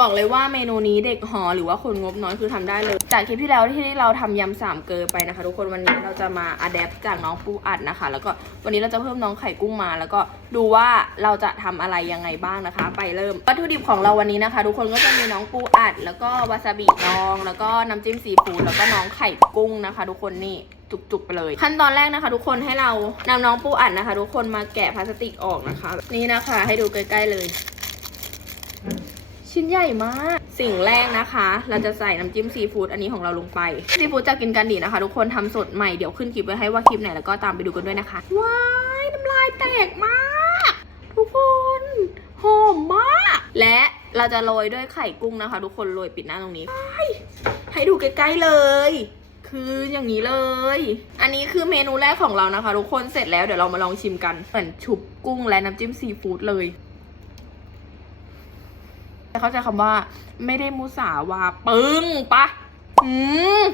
บอกเลยว่าเมนูนี้เด็กหอหรือว่าคนงบน้อยคือทำได้เลย จากคลิปที่แล้วที่เราทำยำสามเกลอไปนะคะ ทุกคนวันนี้เราจะมาอัดแอปจากน้องปูอัดนะคะ แล้วก็วันนี้เราจะเพิ่มน้องไข่กุ้งมา แล้วก็ดูว่าเราจะทำอะไรยังไงบ้างนะคะ ไปเริ่มวัตถุดิบของเราวันนี้นะคะ ทุกคนก็จะมีน้องปูอัด แล้วก็วาซาบิดอง แล้วก็น้ำจิ้มซีฟู้ดแล้วก็น้องไข่กุ้งนะคะ ทุกคนนี่จุกๆไปเลย ขั้นตอนแรกนะคะ ทุกคนให้เรานำน้องปูอัดนะคะ ทุกคนมาแกะพลาสติกออกนะคะ นี่นะคะ ให้ดูใกล้ๆเลย ชิ้นใหญ่มาก สิ่งแรกนะคะ เราจะใส่น้ำจิ้มซีฟู้ดอันนี้ของเราลงไปซีฟู้ดจะกินกันดีนะคะ ทุกคนทำสดใหม่เดี๋ยวขึ้นคลิปไว้ให้ว่าคลิปไหนแล้วก็ตามไปดูกันด้วยนะคะ ว้ายน้ำลายแตกมาก ทุกคนหอมมาก และเราจะโรยด้วยไข่กุ้งนะคะ ทุกคนโรยปิดหน้าตรงนี้ ให้ดูใกล้ๆเลยคืออย่างนี้เลย อันนี้คือเมนูแรกของเรานะคะ ทุกคนเสร็จแล้วเดี๋ยวเรามาลองชิมกัน เหมือนชุบกุ้งและน้ำจิ้มซีฟู้ดเลย เข้าใจคำว่า ไม่ได้มุสาวาปึ้งปะอืม